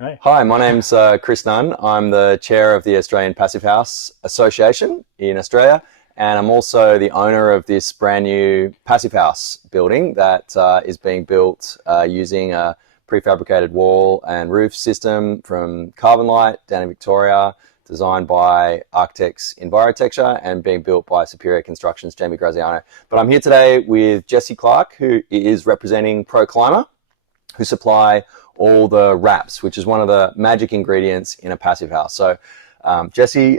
Hey. Hi, my name's Chris Nunn. I'm the chair of the Australian Passive House Association in Australia, and I'm also the owner of this brand new passive house building that is being built using a prefabricated wall and roof system from Carbon Light down in Victoria, designed by Architects Envirotecture and being built by Superior Construction's Jamie Graziano. But I'm here today with Jesse Clarke, who is representing ProClima, who supply all the wraps, which is one of the magic ingredients in a passive house. So, Jesse,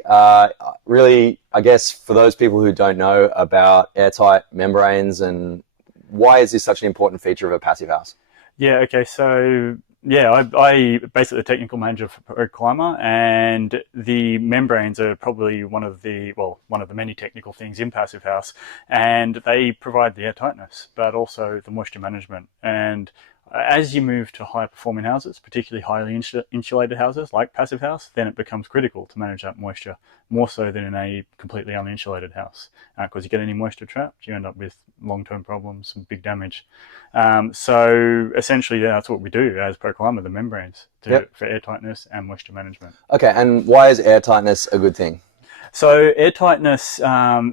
really, I guess for those people who don't know about airtight membranes and why is this such an important feature of a passive house? Yeah, okay, so I basically the technical manager for ProClima, and the membranes are probably one of the many technical things in Passive House, and they provide the airtightness, but also the moisture management. And as you move to high performing houses, particularly highly insulated houses like Passive House, then it becomes critical to manage that moisture more so than in a completely uninsulated house. Because you get any moisture trapped, you end up with long-term problems and big damage. So essentially, that's what we do as ProClima, the membranes Yep. for airtightness and moisture management. Okay, and why is airtightness a good thing? So airtightness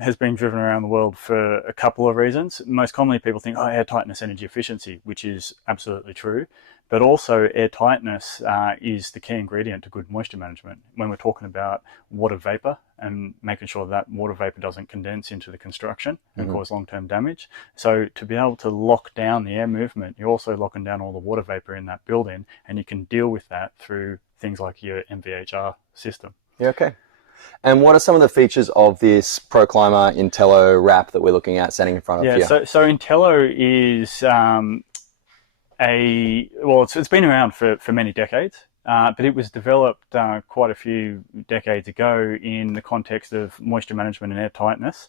has been driven around the world for a couple of reasons. Most commonly, people think, oh, airtightness, energy efficiency, which is absolutely true. But also airtightness is the key ingredient to good moisture management when we're talking about water vapor and making sure that water vapor doesn't condense into the construction and cause long-term damage. So to be able to lock down the air movement, you're also locking down all the water vapor in that building, and you can deal with that through things like your MVHR system. Yeah, okay. And what are some of the features of this ProClima Intello wrap that we're looking at standing in front of Yeah, here? so Intello is it's been around for many decades, but it was developed quite a few decades ago in the context of moisture management and air tightness.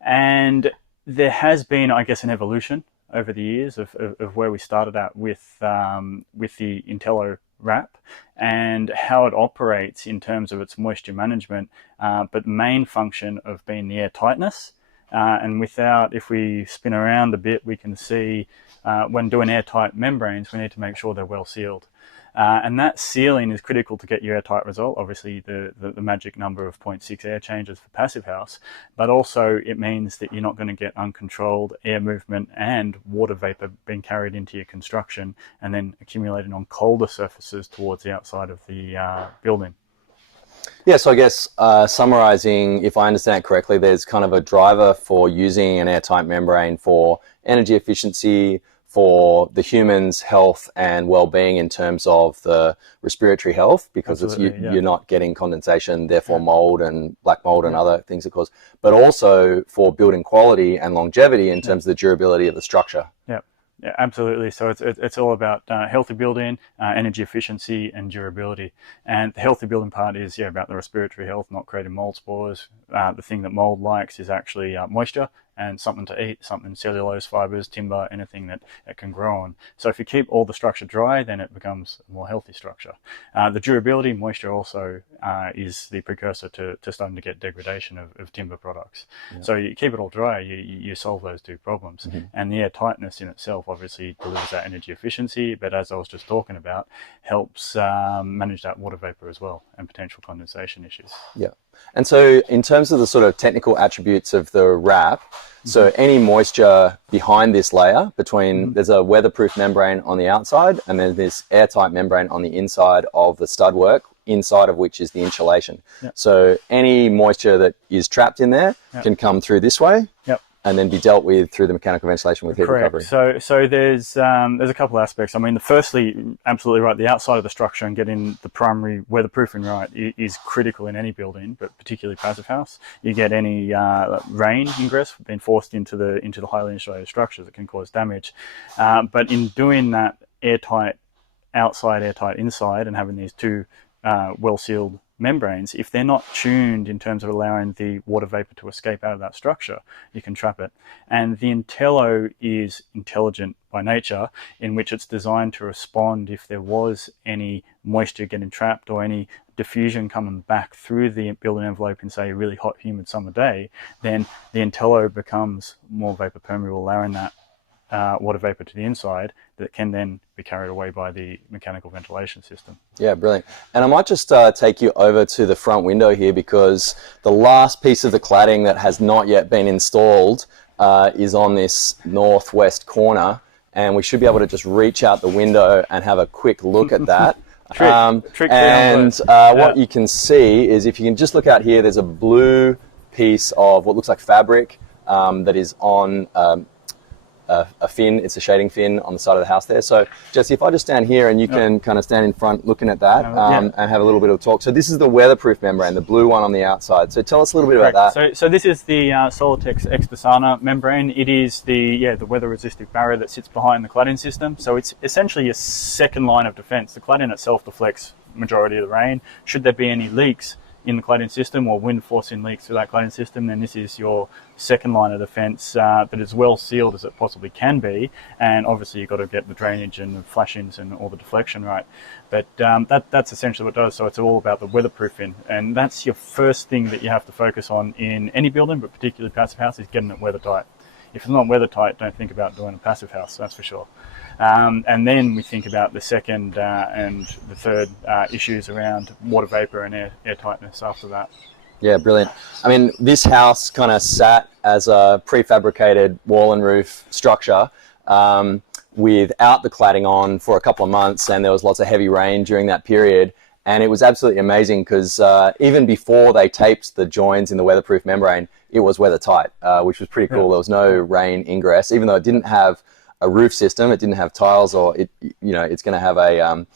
And there has been, I guess, an evolution over the years of where we started at with the Intello wrap and how it operates in terms of its moisture management, but the main function of being the air tightness. If we spin around a bit, we can see when doing airtight membranes, we need to make sure they're well sealed. And that sealing is critical to get your airtight result. Obviously, the magic number of 0.6 air changes for Passive House, but also it means that you're not going to get uncontrolled air movement and water vapor being carried into your construction and then accumulating on colder surfaces towards the outside of the building. Yeah, so I guess summarizing, if I understand it correctly, there's kind of a driver for using an airtight membrane for energy efficiency, for the human's health and well-being in terms of the respiratory health, because you're not getting condensation, therefore mold and black mold and other things, of course, but also for building quality and longevity in terms of the durability of the structure. Yeah. Yeah, absolutely. So it's all about healthy building, energy efficiency, and durability. And the healthy building part is about the respiratory health, not creating mold spores. The thing that mold likes is actually moisture and something to eat, something cellulose fibers, timber, anything that it can grow on. So if you keep all the structure dry, then it becomes a more healthy structure. The durability, moisture also is the precursor to starting to get degradation of timber products. Yeah. So you keep it all dry, you solve those two problems. And the air tightness in itself obviously delivers that energy efficiency, but as I was just talking about, helps manage that water vapor as well and potential condensation issues. Yeah. And so in terms of the sort of technical attributes of the wrap, so any moisture behind this layer there's a weatherproof membrane on the outside and then this airtight membrane on the inside of the stud work, inside of which is the insulation. Yep. So any moisture that is trapped in there can come through this way. Yep. And then be dealt with through the mechanical ventilation with heat recovery. So there's a couple of aspects. I mean, firstly, absolutely right, the outside of the structure and getting the primary weatherproofing right is critical in any building, but particularly Passive House. You get any rain ingress being forced into the highly insulated structures that can cause damage. But in doing that airtight outside, airtight inside, and having these two well-sealed membranes, if they're not tuned in terms of allowing the water vapor to escape out of that structure, you can trap it. And the Intello is intelligent by nature, in which it's designed to respond if there was any moisture getting trapped or any diffusion coming back through the building envelope in, say, a really hot, humid summer day. Then the Intello becomes more vapor permeable, allowing that water vapor to the inside that can then be carried away by the mechanical ventilation system. Yeah, brilliant. And I might just take you over to the front window here, because the last piece of the cladding that has not yet been installed is on this northwest corner, and we should be able to just reach out the window and have a quick look at that. What you can see is, if you can just look out here, there's a blue piece of what looks like fabric that is on a fin. It's a shading fin on the side of the house there. So Jesse, if I just stand here and you can kind of stand in front looking at that and have a little bit of talk. So this is the weatherproof membrane, the blue one on the outside. So tell us a little bit about that. So this is the Solartex Extensana membrane. It is the weather resistive barrier that sits behind the cladding system. So it's essentially a second line of defense. The cladding itself deflects majority of the rain. Should there be any leaks in the cladding system, or wind forcing leaks through that cladding system, then this is your second line of defence that is well sealed as it possibly can be. And obviously you've got to get the drainage and the flash-ins and all the deflection right. But that's essentially what it does. So it's all about the weatherproofing, and that's your first thing that you have to focus on in any building, but particularly passive house, is getting it weather tight. If it's not weather tight, don't think about doing a passive house, that's for sure. And then we think about the second and the third issues around water vapor and air tightness after that. Yeah, brilliant. I mean, this house kind of sat as a prefabricated wall and roof structure without the cladding on for a couple of months, and there was lots of heavy rain during that period. And it was absolutely amazing, because even before they taped the joins in the weatherproof membrane, it was weather tight, which was pretty cool. There was no rain ingress, even though it didn't have a roof system, it didn't have tiles, or it's going to have a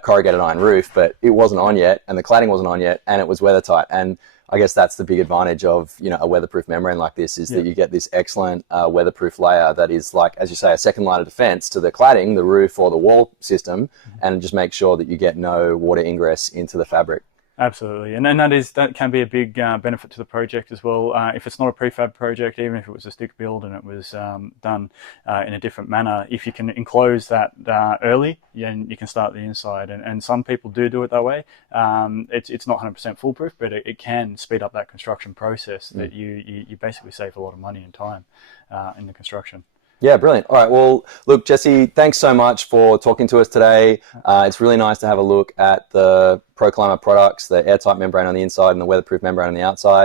corrugated iron roof, but it wasn't on yet, and the cladding wasn't on yet, and it was weather tight. And I guess that's the big advantage of a weatherproof membrane like this, is that you get this excellent weatherproof layer that is, like, as you say, a second line of defense to the cladding, the roof or the wall system, and just make sure that you get no water ingress into the fabric. Absolutely, and that can be a big benefit to the project as well. If it's not a prefab project, even if it was a stick build and it was done in a different manner, if you can enclose that early, then you can start the inside. And some people do it that way. It's not 100% foolproof, but it can speed up that construction process. That you basically save a lot of money and time in the construction. Yeah, brilliant. All right. Well, look, Jesse, thanks so much for talking to us today. It's really nice to have a look at the ProClima products, the airtight membrane on the inside and the weatherproof membrane on the outside.